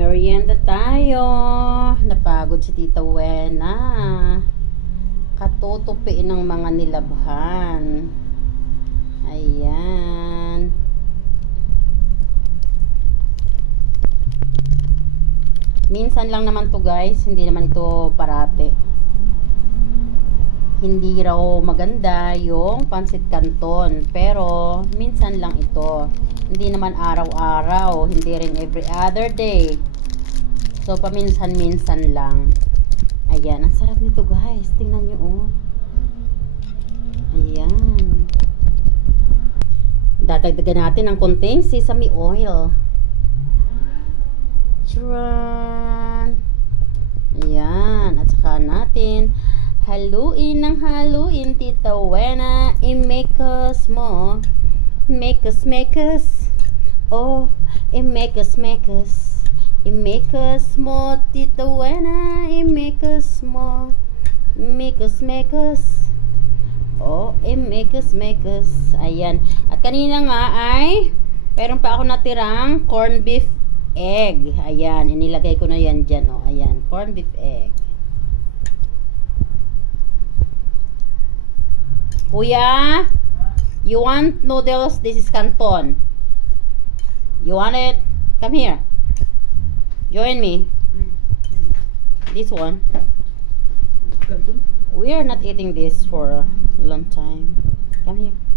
Merienda tayo. Napagod si Tita Wena. Katutupi ng mga nilabhan. Ayan. Minsan lang naman to guys. Hindi naman ito parate. Hindi raw maganda yung pansit canton. Pero minsan lang ito. Hindi naman araw-araw. Hindi rin every other day. So paminsan-minsan lang. Ayan. Ang sarap nito guys. Tingnan nyo oh. Ayan. Dadagdagan natin ng konting sesame oil. Charan! Ayan. At saka natin haluin ng haluin, Tita Wena. I-make us mo. Make us. Oh, i-make us. I-make us mo, Tita Wena. I-make us mo. Make us. Oh, i-make us. Ayan. At kanina nga ay meron pa ako natirang corned beef egg. Ayan. Inilagay ko na yan dyan. Oh, ayan. Corned beef egg. Kuya, you want noodles? This is canton. You want it? Come here. Join me. This one. Canton? We are not eating this for a long time. Come here.